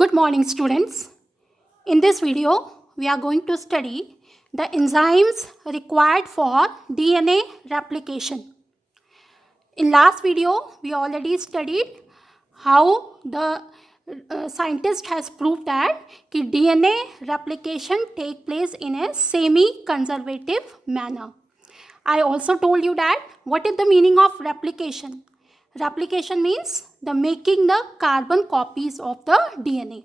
Good morning, students. In this video, we are going to study the enzymes required for DNA replication. In last video, we already studied how the scientist has proved that कि DNA replication take place in a semi-conservative manner. I also told you that what is the meaning of replication. Replication means the making the carbon copies of the DNA.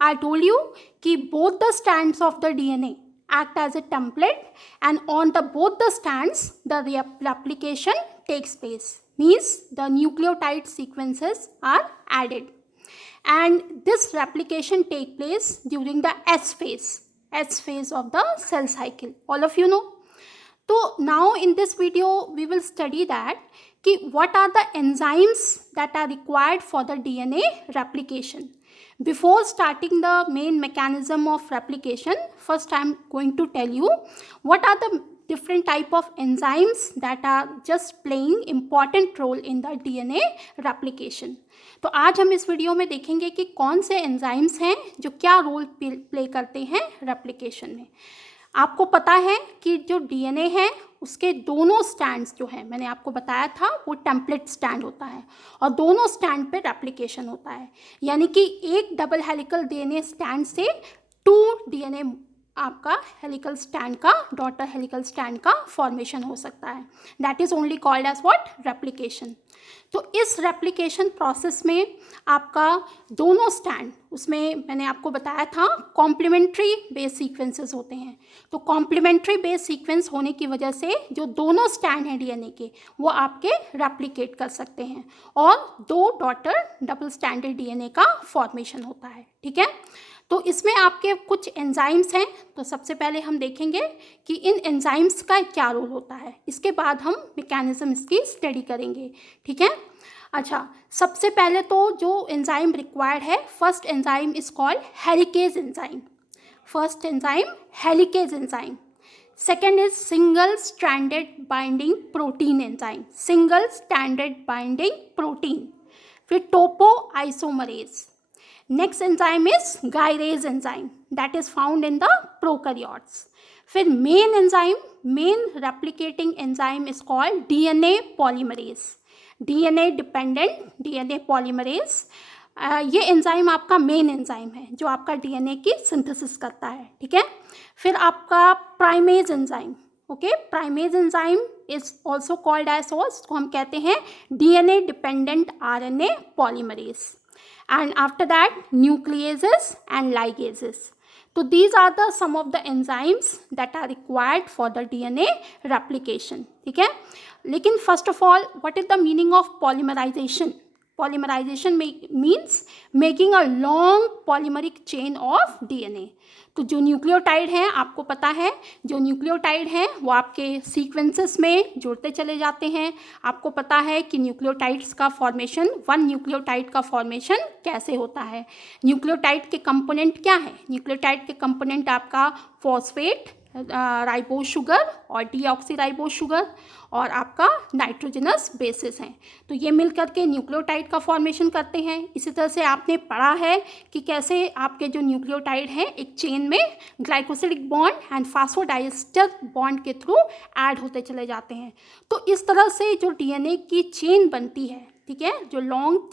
I told you कि both the strands of the DNA act as a template and on the both the strands the replication takes place. Means the nucleotide sequences are added. And this replication take place during the S phase of the cell cycle. All of you know. So now in this video we will study that what are the enzymes that are required for the DNA replication. Before starting the main mechanism of replication, first I am going to tell you what are the different type of enzymes that are just playing important role in the DNA replication. तो आज हम इस video में देखेंगे कि कौन से enzymes हैं जो क्या रोल प्ले करते हैं रेप्लिकेशन में. आपको पता है कि जो डीएनए है उसके दोनों स्टैंड्स जो हैं, मैंने आपको बताया था, वो टेम्पलेट स्टैंड होता है और दोनों स्टैंड पे रेप्लिकेशन होता है. यानी कि एक डबल हेलिकल डीएनए स्टैंड से 2 डीएनए आपका हेलिकल स्टैंड का, डॉटर हेलिकल स्टैंड का फॉर्मेशन हो सकता है. That is only called as what, replication. तो इस रेप्लिकेशन प्रोसेस में आपका दोनों स्टैंड, उसमें मैंने आपको बताया था कॉम्प्लीमेंट्री बेस सीक्वेंसेस होते हैं. तो कॉम्प्लीमेंट्री बेस सीक्वेंस होने की वजह से जो दोनों स्टैंड हैं डीएनए के, वो आपके रेप्लिकेट कर सकते हैं और 2 डॉटर डबल स्टैंडर्ड डीएनए का फॉर्मेशन होता है. ठीक है. तो इसमें आपके कुछ एंजाइम्स हैं. तो सबसे पहले हम देखेंगे कि इन एंजाइम्स का क्या रोल होता है. इसके बाद हम मैकेनिज्म इसकी स्टडी करेंगे. ठीक है. अच्छा, सबसे पहले तो जो एंजाइम रिक्वायर्ड है, first enzyme is called helicase enzyme. First enzyme helicase enzyme. Second is single stranded binding protein enzyme. Single stranded binding protein. फिर टोपो isomerase. Next enzyme is gyrase enzyme that is found in the prokaryotes. फिर main enzyme, main replicating enzyme is called DNA polymerase. DNA dependent DNA polymerase. ये enzyme आपका main enzyme है जो आपका DNA की synthesis करता है. ठीक है. फिर आपका primase enzyme. Okay, primase enzyme is also called as, उसको हम कहते हैं DNA dependent RNA polymerase. And after that, nucleases and ligases. So these are the some of the enzymes that are required for the DNA replication. ठीक है. लेकिन first of all, what is the meaning of polymerization? Polymerization means making a long polymeric chain of DNA. तो जो nucleotide हैं, आपको पता है जो न्यूक्लियोटाइड हैं वो आपके सीक्वेंसेस में जुड़ते चले जाते हैं. आपको पता है कि न्यूक्लियोटाइड्स का फॉर्मेशन, 1 न्यूक्लियोटाइड का फॉर्मेशन कैसे होता है. न्यूक्लियोटाइड के कंपोनेंट क्या है? न्यूक्लियोटाइड के कंपोनेंट आपका फॉस्फेट, राइबोज शुगर और डीऑक्सीराइबोज शुगर और आपका नाइट्रोजनस बेसिस हैं. तो ये मिलकर के न्यूक्लियोटाइड का फॉर्मेशन करते हैं. इसी तरह से आपने पढ़ा है कि कैसे आपके जो न्यूक्लियोटाइड हैं एक चेन में ग्लाइकोसिलिक बॉन्ड एंड फास्फोडाइस्टर बॉन्ड के थ्रू ऐड होते चले जाते हैं. तो इस तरह से जो डीएनए की चेन बनती है, ठीक है, जो लॉन्ग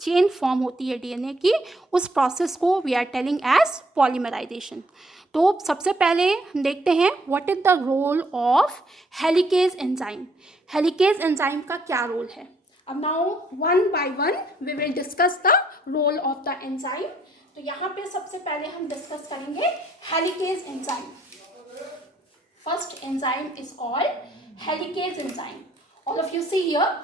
चेन फॉर्म होती है डीएनए की, उस प्रोसेस को we are telling as polymerization. तो सबसे पहले हम देखते हैं what is the role of helicase enzyme. Helicase enzyme का क्या रोल है. अब now one by one we will discuss the role of the enzyme. तो यहाँ पे सबसे पहले हम डिस्कस करेंगे helicase enzyme. First enzyme is called helicase enzyme. All of you see here,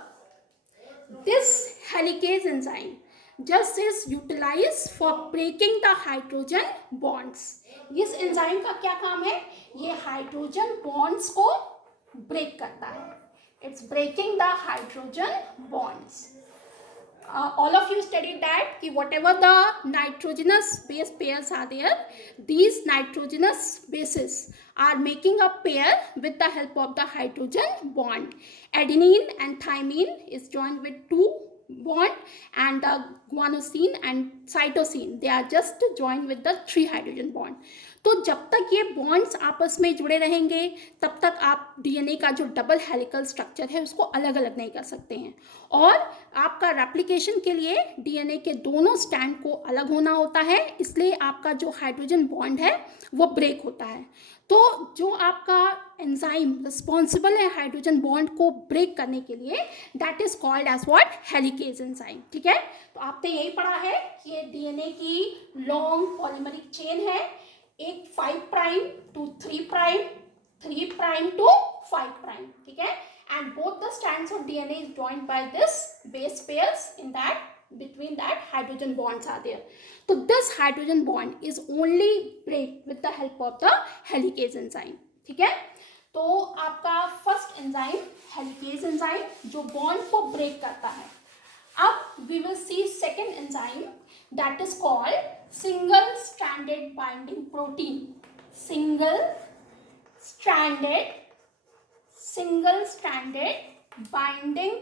this helicase enzyme just is utilized for breaking the hydrogen bonds. इस enzyme का क्या काम है? ये हाइड्रोजन बॉन्ड्स को ब्रेक करता है. It's breaking the hydrogen bonds. All of you studied that कि whatever the nitrogenous base pairs are there, these nitrogenous bases are making a pair with the help of the hydrogen bond. Adenine and thymine is joined with 2 bond, and the guanosine and cytosine, they are just joined with the 3 hydrogen bond. तो जब तक ये bonds आपस में जुड़े रहेंगे तब तक आप डीएनए का जो डबल हेलिकल स्ट्रक्चर है उसको अलग अलग नहीं कर सकते हैं, और आपका रेप्लिकेशन के लिए डीएनए के दोनों स्टैंड को अलग होना होता है, इसलिए आपका जो हाइड्रोजन बॉन्ड है वो ब्रेक होता है। तो जो आपका एंजाइम रिस्पॉन्सिबल है हाइड्रोजन बॉन्ड को ब्रेक करने के लिए, that is called as what, helicase enzyme. ठीक है, तो आपने यही पढ़ा है कि ये डीएनए की लॉन्ग पॉलीमरिक चेन है, एक 5 prime to 3 prime, 3 prime to 5 prime. ठीक है, and both the strands of DNA is joined by this base pairs, in that between that hydrogen bonds are there. So this hydrogen bond is only break with the help of the helicase enzyme. ठीक है, तो आपका first enzyme helicase enzyme जो bond को break करता है। अब we will see second enzyme that is called single stranded binding protein. single stranded binding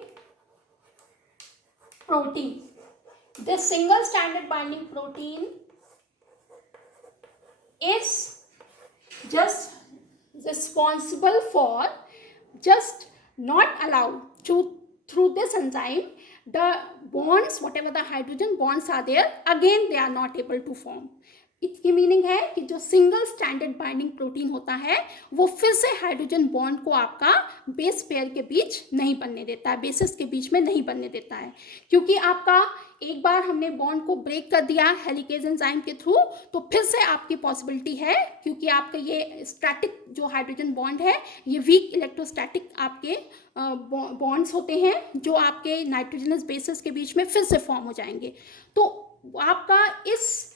protein. This single stranded binding protein is just responsible for just not allowed to, through this enzyme, the bonds, whatever the hydrogen bonds are there, again they are not able to form. इसकी meaning है कि जो single stranded binding protein होता है वो फिर से hydrogen bond को आपका बेस पेयर के बीच नहीं बनने देता है, बेसिस के बीच में नहीं बनने देता है, क्योंकि आपका एक बार हमने बॉन्ड को ब्रेक कर दिया हेलिकेज एंजाइम के थ्रू, तो फिर से आपकी पॉसिबिलिटी है, क्योंकि आपका ये स्टैटिक जो हाइड्रोजन बॉन्ड है ये वीक इलेक्ट्रोस्टैटिक आपके बॉन्ड्स होते हैं जो आपके नाइट्रोजनस बेसिस के बीच में फिर से फॉर्म हो जाएंगे। तो आपका इस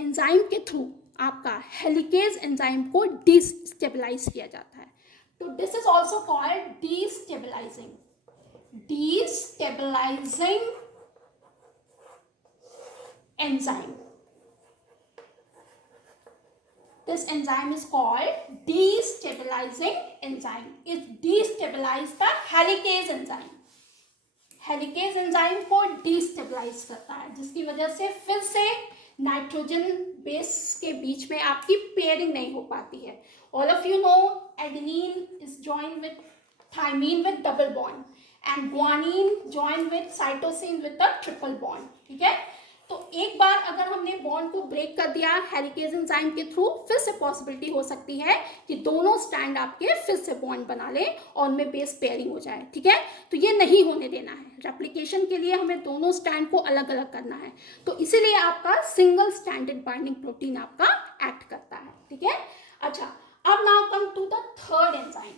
एंजाइम के थ्रू आपका हेलिकेज एंजाइम को डिस्टेबलाइज किया जाता है। तो this is also called destabilising enzyme. This enzyme is called destabilizing enzyme. It destabilizes the helicase enzyme. Helicase enzyme को डिस्टेबलाइज करता है, जिसकी वजह से फिर से नाइट्रोजन बेस के बीच में आपकी पेयरिंग नहीं हो पाती है। All of you know adenine is joined with thymine with double bond, and guanine joined with cytosine with the triple bond. ठीक है, तो एक बार अगर हमने बॉन्ड को ब्रेक कर दिया हेलिकेज एंजाइम के थ्रू, फिर से पॉसिबिलिटी हो सकती है कि दोनों स्टैंड आपके फिर से बॉन्ड बना ले और उनमें बेस पेयरिंग हो जाए। ठीक है, तो ये नहीं होने देना है। रेप्लिकेशन के लिए हमें दोनों स्टैंड को अलग अलग करना है, तो इसीलिए आपका सिंगल स्टैंडर्ड बाइंडिंग प्रोटीन आपका एक्ट करता है। ठीक है, अच्छा, अब now come to the third enzyme.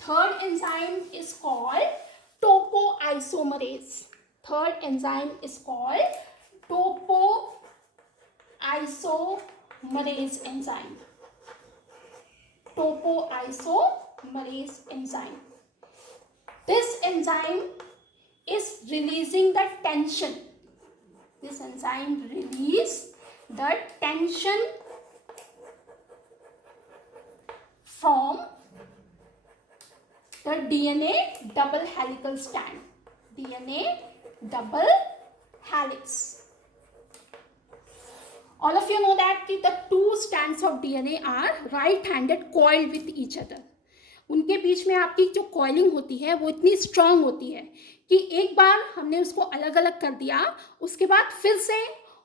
Third enzyme is called topoisomerase. Third enzyme is called topoisomerase enzyme. Topoisomerase enzyme. This enzyme is releasing the tension. This enzyme release the tension from the DNA double helical strand. DNA double helix. All of you know that the two strands of DNA are right-handed coiled with each other. उनके बीच में आपकी जो coiling होती है वो इतनी strong होती है कि एक बार हमने उसको अलग अलग कर दिया, उसके बाद फिर से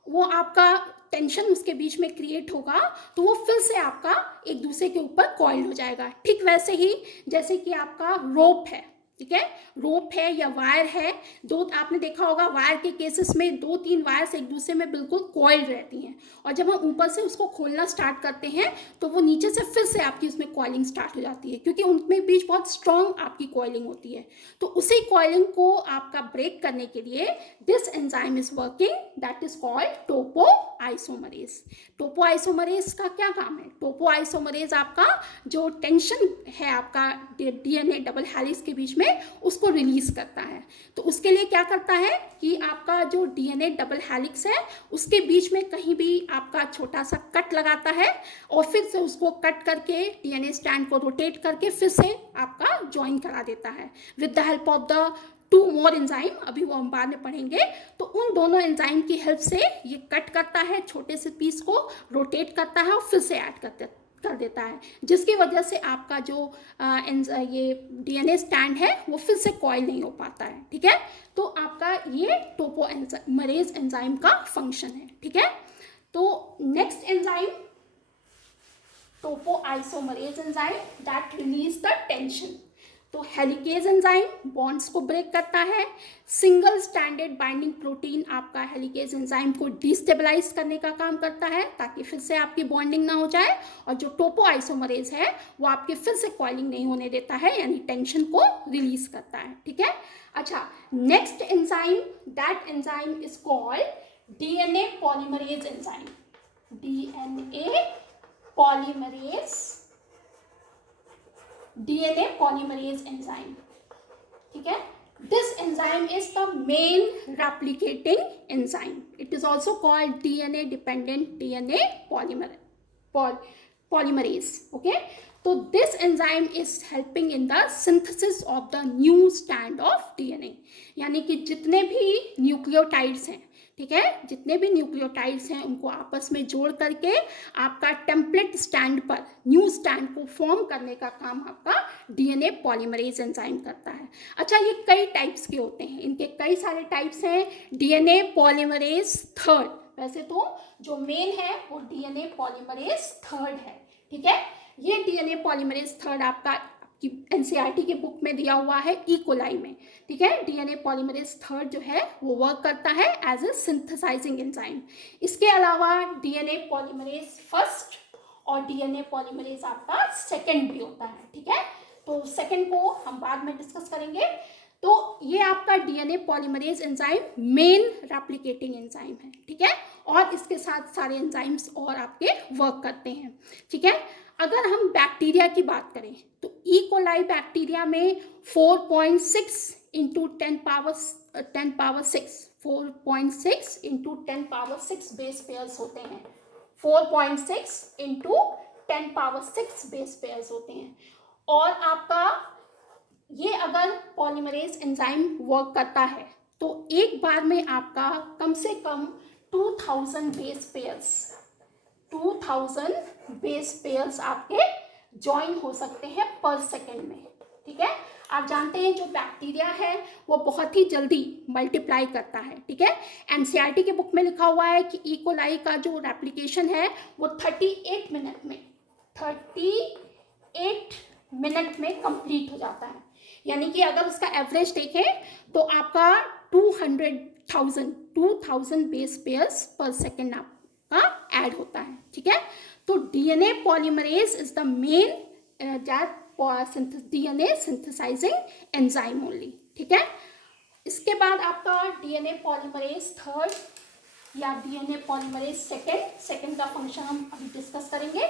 वो आपका टेंशन उसके बीच में क्रिएट होगा, तो वो फिर से आपका एक दूसरे के ऊपर कॉइल्ड हो जाएगा। ठीक वैसे ही जैसे कि आपका रोप है, ठीक है, रोप है या वायर है, दो आपने देखा होगा वायर के केसेस में 2-3 वायर्स एक दूसरे में बिल्कुल कॉइल्ड रहती हैं, और जब हम ऊपर से उसको खोलना स्टार्ट करते हैं तो वो नीचे से फिर से आपकी उसमें कॉइलिंग स्टार्ट हो जाती है, क्योंकि उनमें बीच बहुत स्ट्रॉन्ग आपकी कॉइलिंग होती है। तो उसी कॉइलिंग को आपका ब्रेक करने के लिए this enzyme is working, that is called topoisomerase. Topoisomerase का क्या काम है? टोपोआइसोमरेज आपका जो टेंशन है आपका डीएनए डबल हेलिक्स के बीच में उसको रिलीज करता है। तो उसके लिए क्या करता है कि आपका जो डीएनए डबल हेलिक्स है उसके बीच में कहीं भी आपका छोटा सा कट लगाता है, और फिर से उसको कट करके डीएनए स्ट्रैंड को रोटेट करके फिर से आपका ज्वाइन करा देता है with the help of the 2 more enzyme, अभी वो हम बाद में पढ़ेंगे। तो उन दोनों एंजाइम की हेल्प से ये कट करता है छोटे से पीस को, रोटेट करता है और फिर से ऐड कर देता है, जिसकी वजह से आपका जो ये डीएनए स्टैंड है वो फिर से कॉइल नहीं हो पाता है। ठीक है, तो आपका ये टोपोमरेज एंजाइम का फंक्शन है। ठीक है, तो next enzyme topoisomerase enzyme that release the tension. तो हेलिकेज एंजाइम बॉन्ड्स को ब्रेक करता है। सिंगल स्टैंडर्ड बाइंडिंग प्रोटीन आपका हेलिकेज एंजाइम को डिस्टेबलाइज करने का काम करता है ताकि फिर से आपकी बॉन्डिंग ना हो जाए, और जो टोपोआइसोमरेज है वो आपके फिर से कॉइलिंग नहीं होने देता है, यानी टेंशन को रिलीज करता है। ठीक है, अच्छा, next enzyme that enzyme is called DNA polymerase enzyme. DNA polymerase enzyme। ठीक है, this enzyme is the main replicating enzyme. It is also called DNA dependent DNA polymerase। Okay, so this enzyme is helping in the synthesis of the new strand of DNA। यानी कि जितने भी nucleotides हैं, ठीक है, जितने भी nucleotides हैं उनको आपस में जोड़ करके आपका टेम्पलेट स्टैंड पर न्यू स्टैंड को फॉर्म करने का काम आपका डीएनए पॉलीमरेज एंजाइम करता है। अच्छा, ये कई टाइप्स के होते हैं, इनके कई सारे टाइप्स हैं। डीएनए पॉलीमरेज थर्ड, वैसे तो जो मेन है वो डीएनए पॉलीमरेज थर्ड है। ठीक है, ये डीएनए पॉलीमरेज थर्ड आपका एनसीईआरटी के बुक में दिया हुआ है ई कोलाई में। ठीक है, डीएनए पॉलीमरेज थर्ड जो है वो वर्क करता है एज ए सिंथेसाइजिंग एंजाइम। इसके अलावा डीएनए पॉलीमरेज फर्स्ट और डीएनए पॉलीमरेज आपका सेकंड भी होता है। ठीक है, तो सेकंड को हम बाद में डिस्कस करेंगे। तो ये आपका DNA polymerase enzyme main replicating enzyme है। ठीक है, और इसके साथ सारे एंजाइम्स और आपके वर्क करते हैं। ठीक है, अगर हम बैक्टीरिया की बात करें तो ई कोलाई बैक्टीरिया में 4.6 into 10 power 6 4.6 into 10 power 6 base pairs होते हैं। 4.6 इंटू 10 पावर 6 बेस पेयर्स होते हैं। और आपका ये अगर पॉलीमरेज एंजाइम वर्क करता है तो एक बार में आपका कम से कम 2000 बेस पेयर्स आपके ज्वाइन हो सकते हैं पर सेकेंड में। ठीक है, आप जानते हैं जो बैक्टीरिया है वो बहुत ही जल्दी मल्टीप्लाई करता है। ठीक है, एनसीईआरटी के बुक में लिखा हुआ है कि ई कोलाई का जो रेप्लिकेशन है वो 38 मिनट में कंप्लीट हो जाता है। यानी कि अगर उसका एवरेज देखें तो आपका 2000 बेस पेयर्स पर सेकेंड आपका ऐड होता है। ठीक है, तो DNA polymerase is the main DNA synthesising enzyme only. ठीक है, इसके बाद आपका डीएनए पॉलीमरेज थर्ड या डीएनए पॉलीमरेज सेकेंड का फंक्शन हम अभी डिस्कस करेंगे।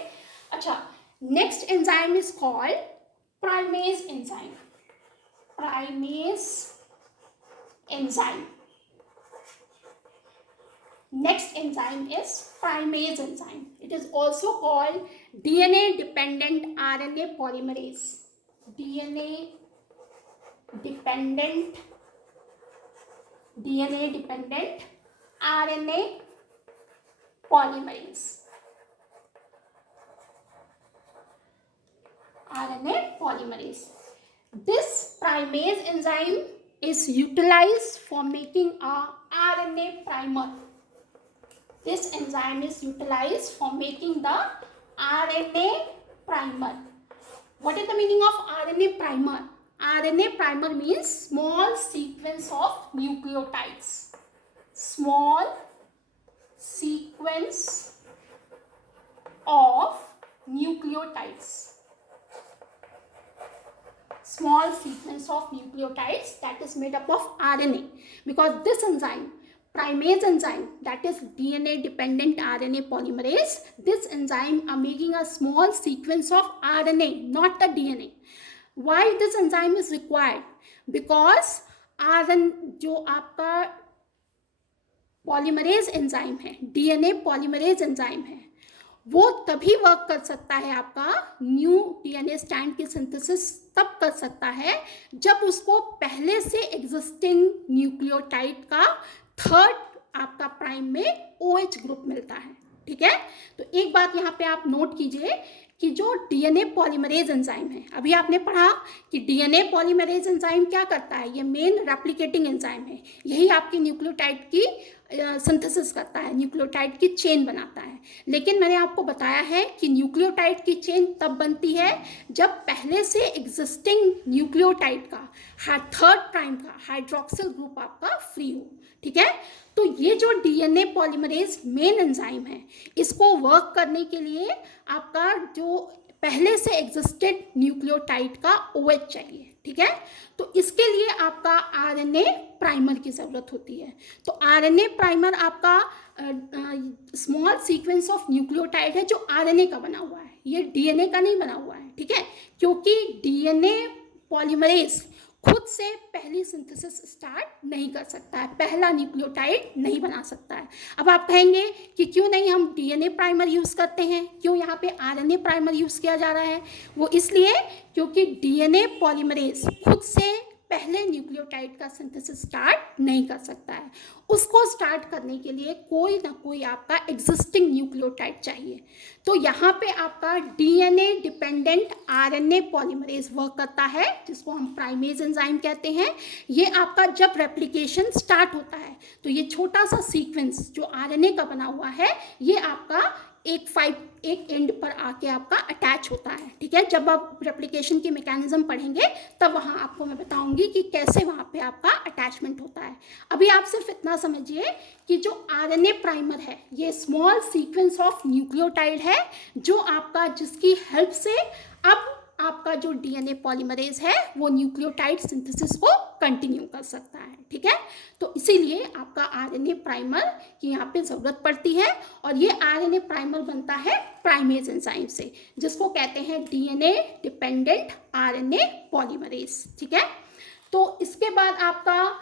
अच्छा, next enzyme is called primase enzyme. Next enzyme is primase enzyme. It is also called DNA dependent RNA polymerase. DNA dependent RNA polymerase. This primase enzyme is utilized for making a RNA primer. This enzyme is utilized for making the RNA primer. What is the meaning of RNA primer? RNA primer means small sequence of nucleotides. Small sequence of nucleotides. Small sequence of nucleotides that is made up of RNA, because this enzyme, primase enzyme, that is DNA dependent RNA polymerase, this enzyme are making a small sequence of RNA, not the DNA. Why this enzyme is required? Because जो आपका polymerase enzyme है, DNA polymerase enzyme है, वो तभी work कर सकता है, आपका न्यू डीएनए स्ट्रैंड की सिंथेसिस तब कर सकता है जब उसको पहले से एग्जिस्टिंग न्यूक्लियोटाइड का थर्ड आपका प्राइम में OH ग्रुप मिलता है। ठीक है, तो एक बात यहाँ पे आप नोट कीजिए कि जो डीएनए पॉलीमरेज एंजाइम है, अभी आपने पढ़ा कि डीएनए पॉलीमरेज एंजाइम क्या करता है, ये मेन रेप्लिकेटिंग एंजाइम है, यही आपकी न्यूक्लियोटाइड की सिंथेसिस करता है, न्यूक्लियोटाइड की चेन बनाता है। लेकिन मैंने आपको बताया है कि न्यूक्लियोटाइड की चेन तब बनती है जब पहले से एग्जिस्टिंग न्यूक्लियोटाइड का थर्ड प्राइम का हाइड्रोक्सिल ग्रुप आपका फ्री हो। ठीक है, तो ये जो डीएनए पॉलीमरेज मेन एंजाइम है, इसको वर्क करने के लिए आपका जो पहले से एग्जिस्टेड न्यूक्लियोटाइड का OH चाहिए। ठीक है, तो इसके लिए आपका RNA प्राइमर की ज़रूरत होती है। तो RNA प्राइमर आपका स्मॉल सीक्वेंस ऑफ न्यूक्लियोटाइड है जो RNA का बना हुआ है, ये DNA का नहीं बना हुआ है। ठीक है, क्योंकि DNA पॉलीमरेज खुद से पहली सिंथेसिस स्टार्ट नहीं कर सकता है, पहला न्यूक्लियोटाइड नहीं बना सकता है। अब आप कहेंगे कि क्यों नहीं हम डीएनए प्राइमर यूज़ करते हैं, क्यों यहाँ पे आरएनए प्राइमर यूज़ किया जा रहा है? वो इसलिए क्योंकि डीएनए पॉलीमरेज खुद से पहले न्यूक्लियोटाइड का सिंथेसिस स्टार्ट नहीं कर सकता है, उसको स्टार्ट करने के लिए कोई ना कोई आपका एग्जिस्टिंग न्यूक्लियोटाइड चाहिए। तो यहाँ पे आपका DNA dependent RNA polymerase work करता है, जिसको हम प्राइमेज एंजाइम कहते हैं। ये आपका जब रेप्लिकेशन स्टार्ट होता है तो ये छोटा सा सीक्वेंस जो आरएनए का बना हुआ है, ये आपका एक एंड पर आके आपका अटैच होता है। ठीक है, जब आप रेप्लिकेशन की मैकेनिज्म पढ़ेंगे तब वहाँ आपको मैं बताऊंगी कि कैसे वहाँ पे आपका अटैचमेंट होता है। अभी आप सिर्फ इतना समझिए कि जो आरएनए प्राइमर है, ये स्मॉल सीक्वेंस ऑफ न्यूक्लियोटाइड है जो आपका जिसकी हेल्प से अब आपका जो डीएनए पॉलीमरेज है वो न्यूक्लियोटाइड सिंथेसिस को कंटिन्यू कर सकता है। ठीक है, तो इसीलिए आपका आरएनए प्राइमर की यहाँ पे ज़रूरत पड़ती है, और ये आरएनए प्राइमर बनता है प्राइमेज एंजाइम से, जिसको कहते हैं डीएनए डिपेंडेंट आरएनए पॉलीमरेज। ठीक है, तो इसके बाद आपका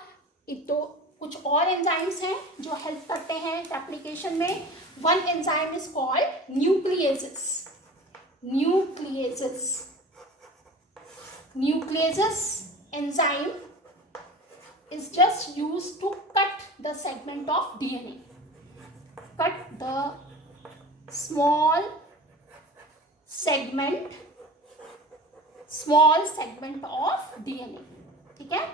एक तो कुछ और एंजाइम्स हैं जो हेल्प करते हैं रेप्लिकेशन में। One enzyme is called nucleases. Nucleases enzyme is just used to cut the segment of DNA. Cut the small segment of DNA. ठीक है,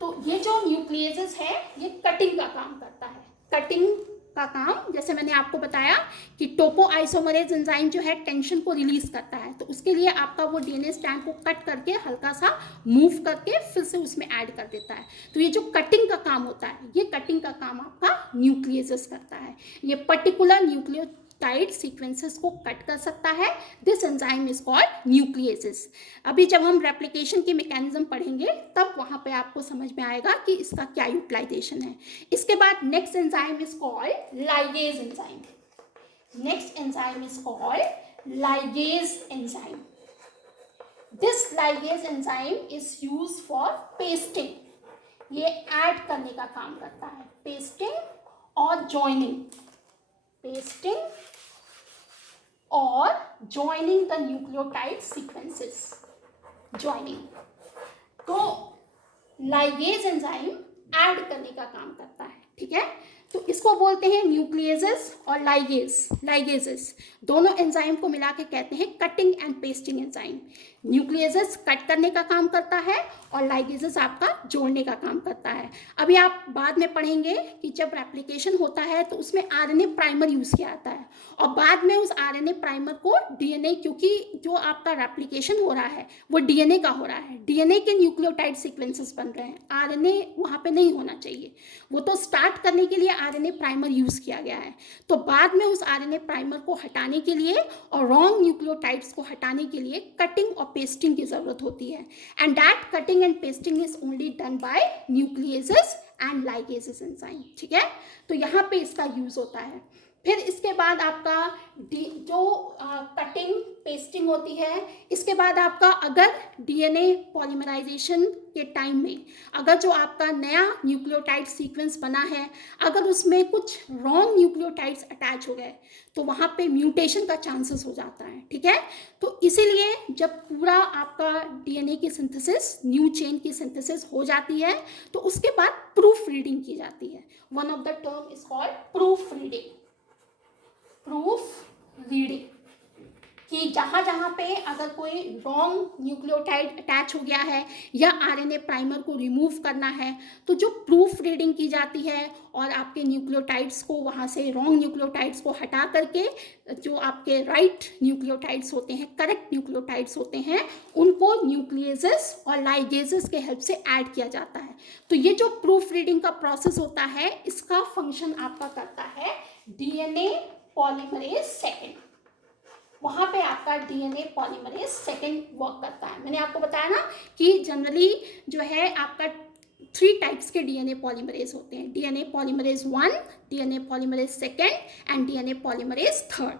तो ये जो न्यूक्लिएजेस है ये कटिंग का काम करता है। कटिंग का काम, जैसे मैंने आपको बताया कि टोपोआइसोमरेज एंजाइम जो है टेंशन को रिलीज करता है, तो उसके लिए आपका वो डीएनए स्ट्रैंड को कट करके हल्का सा मूव करके फिर से उसमें ऐड कर देता है। तो ये जो कटिंग का काम होता है, ये कटिंग का काम आपका न्यूक्लिएजेस करता है। ये पर्टिकुलर न्यूक्लियोटाइड सीक्वेंसेस को कट कर सकता है। This enzyme is called nucleases. अभी जब हम रेप्लिकेशन की मैकेनिज्म पढ़ेंगे तब वहाँ पे आपको समझ में आएगा कि इसका क्या यूटिलाइजेशन है। इसके बाद next enzyme is called ligase enzyme. Next enzyme is called ligase enzyme. This ligase enzyme is use for pasting. ये ऐड करने का काम करता है, पेस्टिंग और जॉइनिंग। पेस्टिंग और joining the nucleotide sequences, joining। तो लाइगेज एंजाइम ऐड करने का काम करता है। ठीक है, तो इसको बोलते हैं न्यूक्लिएजेस और लाइगेजेस दोनों एंजाइम को मिला के कहते हैं cutting and pasting enzyme. Nucleases cut करने का काम करता है और लाइगेजेस आपका जोड़ने का काम करता है। अभी आप बाद में पढ़ेंगे कि जब रेप्लिकेशन होता है तो उसमें आरएनए प्राइमर यूज़ किया जाता है, और बाद में उस आरएनए प्राइमर को डीएनए, क्योंकि जो आपका रेप्लिकेशन हो रहा है वो डीएनए का हो रहा है, डीएनए के न्यूक्लियोटाइड सीक्वेंसेस बन रहे हैं, आरएनए वहाँ पे नहीं होना चाहिए। वो तो स्टार्ट करने के लिए आरएनए प्राइमर यूज़ किया गया है, तो बाद में उस आरएनए प्राइमर को हटाने के लिए और रॉन्ग न्यूक्लियोटाइड्स को हटाने के लिए कटिंग और पेस्टिंग की ज़रूरत होती है। And that cutting and pasting is only done by nucleases and ligases enzyme. ठीक है, तो यहाँ पे इसका यूज़ होता है। फिर इसके बाद आपका जो कटिंग पेस्टिंग होती है, इसके बाद आपका अगर डीएनए पॉलीमराइजेशन के टाइम में अगर जो आपका नया न्यूक्लियोटाइड सीक्वेंस बना है, अगर उसमें कुछ रॉन्ग न्यूक्लियोटाइड्स अटैच हो गए तो वहाँ पे म्यूटेशन का चांसेस हो जाता है, ठीक है। तो इसीलिए जब पूरा आपका डीएनए की सिंथेसिस, न्यू चेन की सिंथेसिस हो जाती है तो उसके बाद प्रूफ रीडिंग की जाती है। One of the term is called proof reading. Proof reading कि जहाँ जहाँ पे अगर कोई रॉन्ग न्यूक्लियोटाइड अटैच हो गया है या आरएनए प्राइमर को रिमूव करना है तो जो प्रूफ रीडिंग की जाती है और आपके न्यूक्लियोटाइड्स को वहाँ से रॉन्ग न्यूक्लियोटाइड्स को हटा करके जो आपके राइट न्यूक्लियोटाइड्स होते हैं, करेक्ट न्यूक्लियोटाइड्स होते हैं, उनको न्यूक्लियेजेस और लाइगेजेस के हेल्प से ऐड किया जाता है। तो ये जो प्रूफ रीडिंग का प्रोसेस होता है, इसका फंक्शन आपका करता है डीएनए पॉलीमरेज सेकेंड। वहाँ पे आपका डीएनए पॉलीमरेज सेकेंड वर्क करता है। मैंने आपको बताया ना कि जनरली जो है आपका 3 टाइप्स के डीएनए पॉलीमरेज होते हैं, DNA polymerase 1, DNA polymerase second and DNA polymerase third.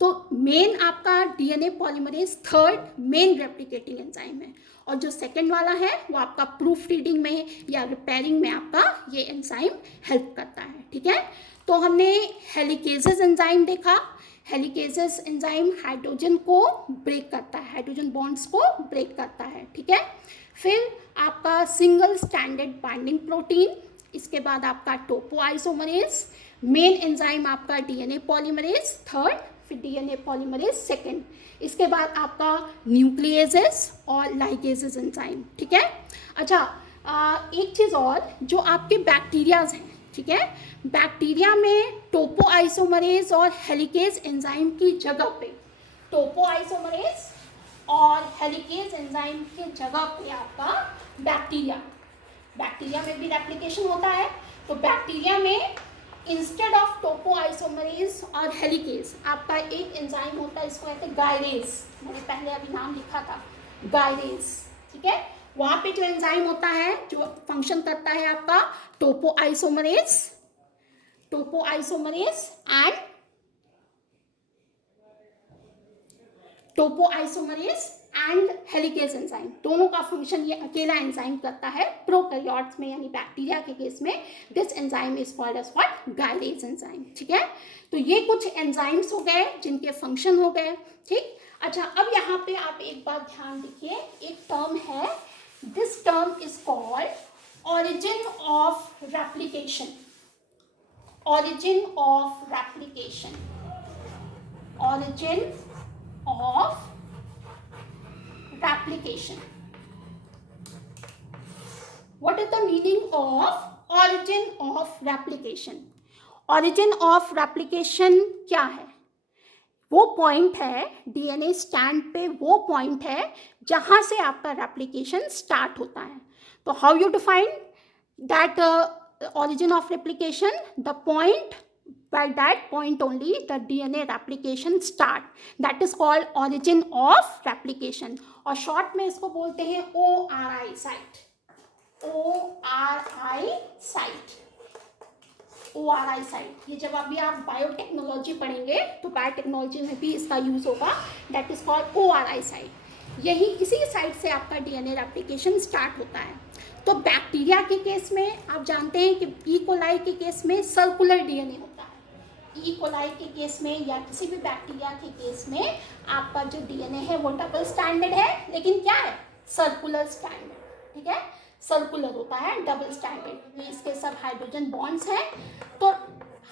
तो मेन आपका DNA polymerase third main replicating enzyme है और जो सेकेंड वाला है वो आपका प्रूफ रीडिंग में या रिपेयरिंग में आपका ये एंजाइम हेल्प करता है, ठीक है। तो हमने हेलिकेजेस एंजाइम देखा। हेलिकेजेस एंजाइम हाइड्रोजन को ब्रेक करता है, हाइड्रोजन बॉन्ड्स को ब्रेक करता है, ठीक है। फिर आपका सिंगल स्टैंडर्ड बाइंडिंग प्रोटीन, इसके बाद आपका टोपोआइसोमरेज, मेन एंजाइम आपका डीएनए पॉलीमरेज थर्ड, फिर डीएनए पॉलीमरेज सेकेंड, इसके बाद आपका न्यूक्लियेजेस और लाइगेजेस एंजाइम, ठीक है। अच्छा, एक चीज़ और, जो आपके बैक्टीरियाज हैं, ठीक है, बैक्टीरिया में टोपोआइसोमरेज और हेलिकेज एंजाइम की जगह पे, टोपोआइसोमरेज और हेलिकेज एंजाइम की जगह पे आपका बैक्टीरिया में भी रेप्लिकेशन होता है। तो बैक्टीरिया में इंस्टेड ऑफ टोपोआइसोमरेज और हेलिकेज आपका एक एंजाइम होता है, इसको कहते हैं गायरेज। मैंने पहले अभी नाम लिखा था गायरेज, ठीक है। वहाँ पे जो एंजाइम होता है, जो फंक्शन करता है आपका टोपोआइसोमरेज एंड हेलिकेज एंजाइम, दोनों का फंक्शन ये अकेला एंजाइम करता है प्रोकैरियोट्स में, यानी बैक्टीरिया के केस में this enzyme is called as what, gyrase enzyme, ठीक है। तो ये कुछ एंजाइम्स हो गए जिनके फंक्शन हो गए, ठीक। अच्छा, अब यहाँ पे आप एक बात ध्यान रखिए, एक टर्म है, this term is called origin of replication, origin of replication, origin of replication. What is the meaning of origin of replication? origin of replication क्या है? वो पॉइंट है डीएनए स्टैंड पे, वो पॉइंट है जहाँ से आपका रेप्लिकेशन स्टार्ट होता है। तो how you define that origin of replication? The point, by that point only the DNA replication start, that is called origin of replication, और शॉर्ट में इसको बोलते हैं ORI site, ORI site, ORI site. ये जब अभी आप बायोटेक्नोलॉजी पढ़ेंगे तो बायोटेक्नोलॉजी में भी इसका यूज होगा, that is called ORI site. यही इसी साइट से आपका डीएनए रेप्लिकेशन स्टार्ट होता है। तो बैक्टीरिया के केस में आप जानते हैं कि ई कोलाई के केस में सर्कुलर डीएनए होता है। ई कोलाई के केस में या किसी भी बैक्टीरिया के केस में आपका जो डीएनए है वो डबल स्टैंडर्ड है, लेकिन क्या है, सर्कुलर स्टैंडर्ड, ठीक है, सर्कुलर होता है, डबल स्टैंडर्ड। ये इसके सब हाइड्रोजन बॉन्ड्स हैं। तो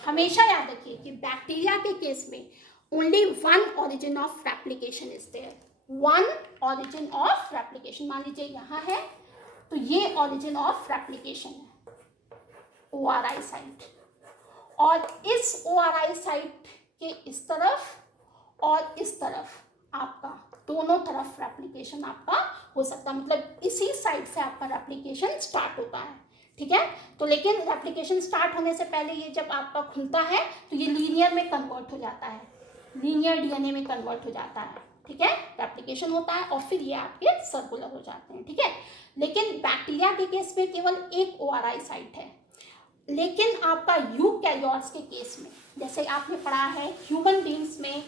हमेशा याद रखिए कि बैक्टीरिया के केस में only one origin of replication is there, one origin of replication. मान लीजिए यहाँ है तो ये ऑरिजिन ऑफ रेप्लिकेशन है, ORI साइट, और इस ORI साइट के इस तरफ और इस तरफ आपका दोनों तरफ रेप्लिकेशन आपका हो सकता है, मतलब इसी साइड से आपका रेप्लिकेशन स्टार्ट होता है, ठीक है। तो लेकिन रेप्लिकेशन स्टार्ट होने से पहले ये जब आपका खुलता है तो ये लीनियर में कन्वर्ट हो जाता है, लीनियर डीएनए में कन्वर्ट हो जाता है, ठीक है, रेप्लिकेशन होता है और फिर ये आपके सर्कुलर हो जाते हैं, ठीक है। लेकिन बैक्टीरिया के केस में केवल एक ORI साइट है, लेकिन आपका यूकैरियोट्स के केस में, जैसे आपने पढ़ा है ह्यूमन बींग्स में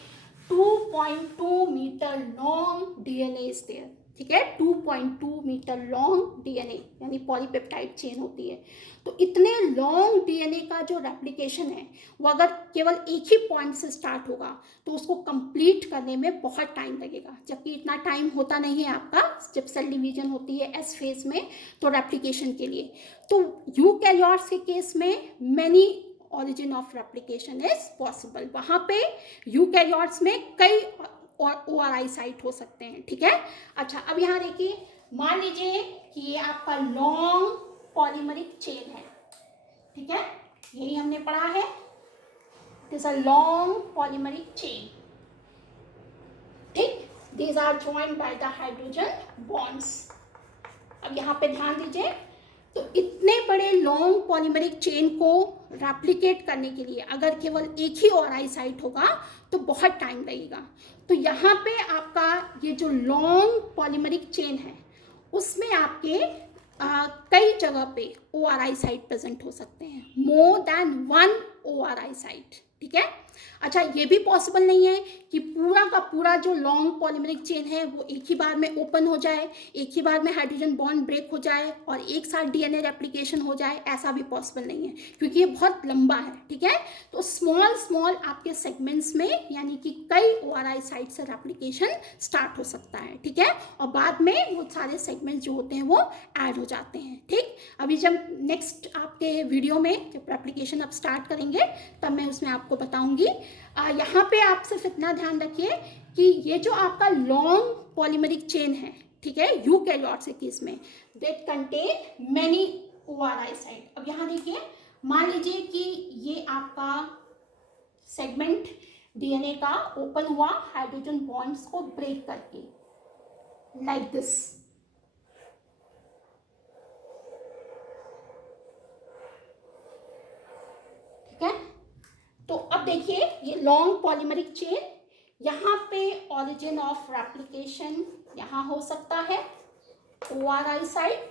2.2 metre long DNA is there, ठीक है, 2.2 मीटर लॉन्ग डीएनए यानी पॉलीपेप्टाइड चेन होती है। तो इतने लॉन्ग डीएनए का जो रेप्लिकेशन है वो अगर केवल एक ही पॉइंट से स्टार्ट होगा तो उसको कंप्लीट करने में बहुत टाइम लगेगा, जबकि इतना टाइम होता नहीं है आपका जब सेल डिवीजन होती है एस फेज में तो रेप्लिकेशन के लिए। तो यूकैरियोट्स के केस में many origin of replication is possible, वहाँ पे यूकैरियोट्स में कई ORI साइट हो सकते हैं, ठीक है। अच्छा, अब यहाँ देखिए, मान लीजिए कि ये आपका लॉन्ग पॉलीमरिक चेन है, ठीक है, यही हमने पढ़ा है, it is a long polymeric chain, ठीक, these are joined by the hydrogen bonds। अब यहाँ पे ध्यान दीजिए, तो इतने बड़े लॉन्ग पॉलीमरिक चेन को रेप्लिकेट करने के लिए अगर केवल एक ही ORI साइट होगा तो बहुत टाइम लगेगा। तो यहाँ पे आपका ये जो लॉन्ग पॉलीमरिक चेन है उसमें आपके कई जगह पे ORI साइट प्रेजेंट हो सकते हैं, मोर देन 1 ORI साइट, ठीक है। अच्छा, ये भी पॉसिबल नहीं है कि पूरा का पूरा जो लॉन्ग पॉलीमरिक चेन है वो एक ही बार में ओपन हो जाए, एक ही बार में हाइड्रोजन बॉन्ड ब्रेक हो जाए और एक साथ डीएनए रेप्लिकेशन हो जाए, ऐसा भी पॉसिबल नहीं है क्योंकि ये बहुत लंबा है, ठीक है। तो स्मॉल स्मॉल आपके सेगमेंट्स में यानी कि कई ORI साइट से रेप्लिकेशन स्टार्ट हो सकता है, ठीक है, और बाद में वो सारे सेगमेंट्स जो होते हैं वो ऐड हो जाते हैं, ठीक। अभी जब नेक्स्ट आपके वीडियो में जब रेप्लिकेशन अब स्टार्ट करेंगे तब मैं उसमें आपको बताऊंगी। यहाँ पे आप सिर्फ इतना ध्यान रखिए कि ये जो आपका लॉन्ग पॉलीमरिक चेन है, ठीक है, यूकैरियोट्स के केस में that contain many ORI site. अब यहाँ देखिए, मान लीजिए कि ये आपका सेगमेंट डीएनए का ओपन हुआ हाइड्रोजन बॉन्ड्स को ब्रेक करके, लाइक दिस, ठीक है। तो अब देखिए, ये लॉन्ग पॉलीमरिक चेन, यहाँ पे ऑरिजिन ऑफ रेप्लिकेशन यहाँ हो सकता है ORI साइट,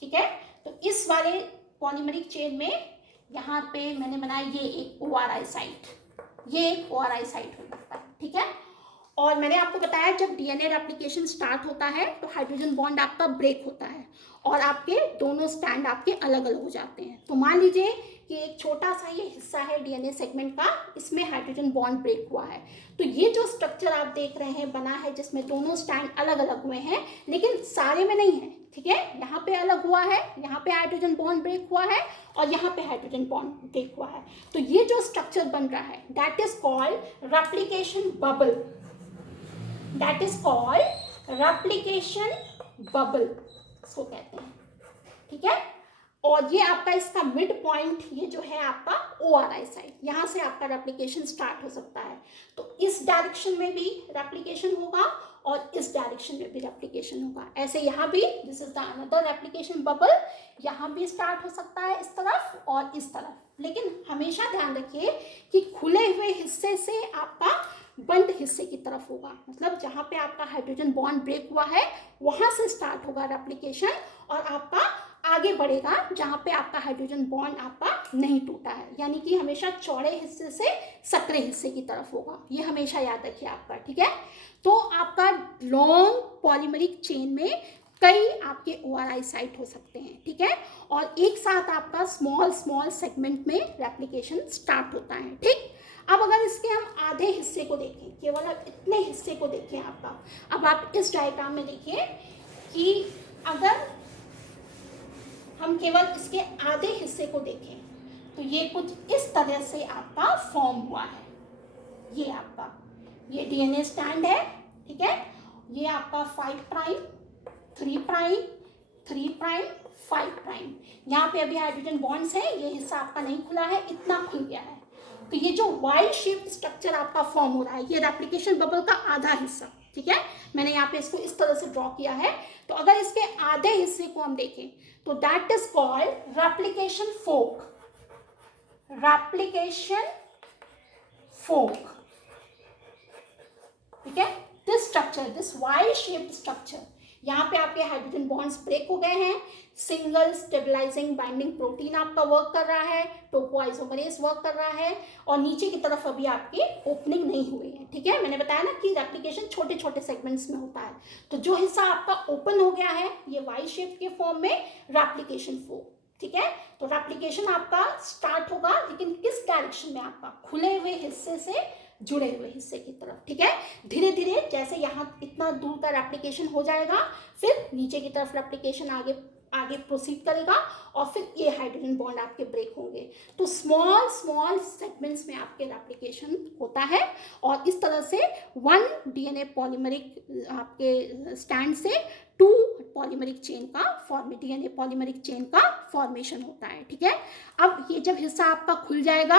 ठीक है। तो इस वाले पॉलीमरिक चेन में यहाँ पे मैंने बनाया ये एक ORI साइट, ये एक ORI साइट हो सकता है, ठीक है। और मैंने आपको बताया जब डीएनए रेप्लिकेशन स्टार्ट होता है तो हाइड्रोजन बॉन्ड आपका ब्रेक होता है और आपके दोनों स्टैंड आपके अलग अलग हो जाते हैं। तो मान लीजिए कि एक छोटा सा ये हिस्सा है डीएनए सेगमेंट का, इसमें हाइड्रोजन बॉन्ड ब्रेक हुआ है, तो ये जो स्ट्रक्चर आप देख रहे हैं बना है जिसमें दोनों स्टैंड अलग अलग हुए हैं, लेकिन सारे में नहीं है, ठीक है। यहाँ पे अलग हुआ है, यहाँ पे हाइड्रोजन बॉन्ड ब्रेक हुआ है और यहाँ पे हाइड्रोजन बॉन्ड ब्रेक हुआ है। तो ये जो स्ट्रक्चर बन रहा है that is called replication bubble, that is called replication bubble, इसको कहते हैं, ठीक है। और ये आपका इसका मिड पॉइंट ये जो है आपका ORI साइट, यहाँ से आपका रेप्लिकेशन स्टार्ट हो सकता है। तो इस डायरेक्शन में भी रेप्लिकेशन होगा और इस डायरेक्शन में भी रेप्लिकेशन होगा। ऐसे यहाँ भी this is the another replication bubble, यहाँ भी स्टार्ट हो सकता है इस तरफ और इस तरफ, लेकिन हमेशा ध्यान रखिए कि खुले हुए हिस्से से आपका बंद हिस्से की तरफ होगा, मतलब जहाँ पे आपका हाइड्रोजन बॉन्ड ब्रेक हुआ है वहाँ से स्टार्ट होगा रेप्लिकेशन और आपका आगे बढ़ेगा जहाँ पे आपका हाइड्रोजन बॉन्ड आपका नहीं टूटा है, यानी कि हमेशा चौड़े हिस्से से सकरे हिस्से की तरफ होगा, ये हमेशा याद रखिए आपका, ठीक है। तो आपका लॉन्ग पॉलीमरिक चेन में कई आपके ORI साइट हो सकते हैं, ठीक है, और एक साथ आपका स्मॉल स्मॉल सेगमेंट में रेप्लिकेशन स्टार्ट होता है, ठीक। अब अगर इसके हम आधे हिस्से को देखें, केवल अब इतने हिस्से को देखें आपका, अब आप इस डायग्राम में देखिए कि अगर हम केवल इसके आधे हिस्से को देखें तो ये कुछ इस तरह से आपका फॉर्म हुआ है, ये आपका ये डीएनए स्टैंड है, ठीक है, ये आपका 5 प्राइम 3 प्राइम 3 प्राइम 5 प्राइम, यहाँ पे अभी हाइड्रोजन बॉन्ड्स है, ये हिस्सा आपका नहीं खुला है, इतना खुल गया है। तो ये जो वाई शेप्ड स्ट्रक्चर आपका फॉर्म हो रहा है ये रेप्लिकेशन बबल का आधा हिस्सा, ठीक है, मैंने यहाँ पे इसको इस तरह से ड्रॉ किया है। तो अगर इसके आधे हिस्से को हम देखें तो that is called replication fork, replication fork, ठीक है। This structure, this Y shaped structure, यहाँ पे आपके हाइड्रोजन बॉन्ड्स ब्रेक हो गए हैं, सिंगल स्टेबलाइजिंग बाइंडिंग प्रोटीन आपका वर्क कर रहा है, टोपोआइसोमरेज वर्क कर रहा है, और नीचे की तरफ अभी आपके ओपनिंग नहीं हुई है। ठीक है, मैंने बताया ना कि रेप्लिकेशन छोटे छोटे सेगमेंट्स में होता है। तो जो हिस्सा आपका ओपन हो गया है ये वाई शेप के फॉर्म में रेप्लिकेशन 4। ठीक है, तो रेप्लिकेशन आपका स्टार्ट होगा, लेकिन किस डायरेक्शन में? आपका खुले हुए हिस्से से जुड़े हुए हिस्से की तरफ। ठीक है, धीरे धीरे जैसे यहाँ इतना दूर का रेप्लिकेशन हो जाएगा, फिर नीचे की तरफ रेप्लिकेशन आगे आगे प्रोसीड करेगा, और फिर ये हाइड्रोजन बॉन्ड आपके ब्रेक होंगे। तो स्मॉल स्मॉल सेगमेंट्स में आपके रेप्लिकेशन होता है, और इस तरह से 1 डीएनए पॉलीमरिक आपके स्टैंड से 2 पॉलीमरिक चेन का डीएनए पॉलीमरिक चेन का फॉर्मेशन होता है। ठीक है, अब ये जब हिस्सा आपका खुल जाएगा,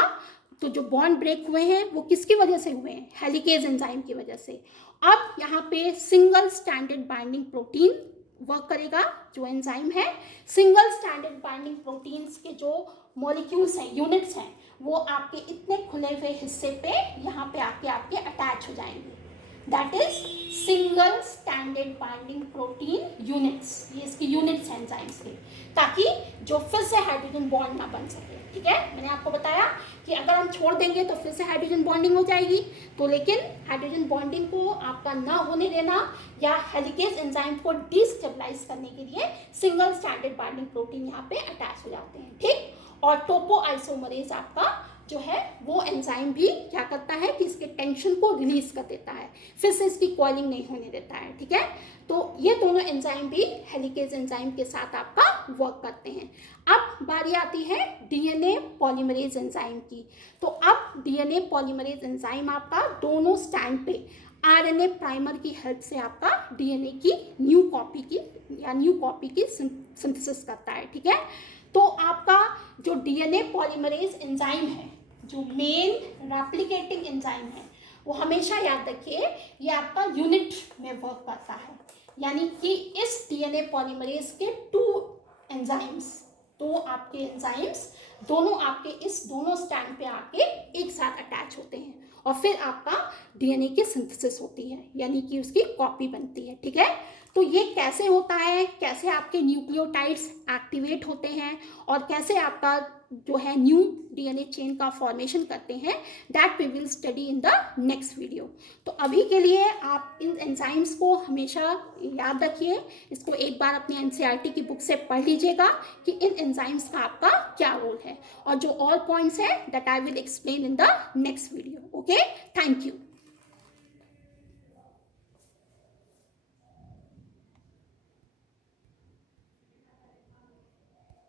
तो जो बॉन्ड ब्रेक हुए हैं वो किसकी वजह से हुए हैं? हेलिकेज एंजाइम की वजह से। अब यहाँ पे single stranded binding protein work करेगा, जो एंजाइम है। सिंगल स्टैंडर्ड बाइंडिंग प्रोटीन्स के जो मॉलिक्यूल्स हैं, यूनिट्स हैं, वो आपके इतने खुले हुए हिस्से पे यहाँ पे आके आपके अटैच हो जाएंगे। That is single stranded binding protein units. ये इसकी यूनिट्स हैं एंजाइम्स के, ताकि जो फिर से हाइड्रोजन बॉन्ड ना बन सके। ठीक है, मैंने आपको बताया कि अगर हम छोड़ देंगे तो फिर से हाइड्रोजन बॉन्डिंग हो जाएगी। तो लेकिन हाइड्रोजन बॉन्डिंग को आपका ना होने देना या हेलिकेज एंजाइम को डिस्टेबलाइज करने के लिए सिंगल स्टैंडर्ड बाइंडिंग प्रोटीन यहाँ पे अटैच हो जाते हैं। ठीक, और टोपोआइसोमरेज आपका जो है वो एंजाइम भी क्या करता है कि इसके टेंशन को रिलीज कर देता है, फिर से इसकी कॉइलिंग नहीं होने देता है। ठीक है, तो ये दोनों एंजाइम भी हेलिकेज एंजाइम के साथ आपका वर्क करते हैं। अब बारी आती है डीएनए पॉलीमरेज एंजाइम की। तो अब डीएनए पॉलीमरेज एंजाइम आपका दोनों स्टैंड पे आरएनए प्राइमर की हेल्प से आपका डीएनए की न्यू कॉपी की सिंथेसिस करता है। ठीक है, तो आपका जो डीएनए पॉलीमरेज एंजाइम है, जो मेन रेप्लिकेटिंग एंजाइम है, वो हमेशा याद रखिए ये आपका यूनिट में वर्क करता है। यानी कि इस डीएनए पॉलीमरेज के 2 एंजाइम्स, 2 आपके एंजाइम्स दोनों आपके इस दोनों स्टैंड पे आके एक साथ अटैच होते हैं, और फिर आपका डीएनए की सिंथेसिस होती है, यानी कि उसकी कॉपी बनती है। ठीक है, तो ये कैसे होता है, कैसे आपके न्यूक्लियोटाइड्स एक्टिवेट होते हैं, और कैसे आपका जो है न्यू डीएनए चेन का फॉर्मेशन करते हैं, that we will study in the next video. तो अभी के लिए आप इन एंजाइम्स को हमेशा याद रखिए, इसको एक बार अपने एनसीईआरटी की बुक से पढ़ लीजिएगा कि इन एंजाइम्स का आपका क्या रोल है, और जो और पॉइंट्स हैं that I will explain in the next video. Okay, thank you.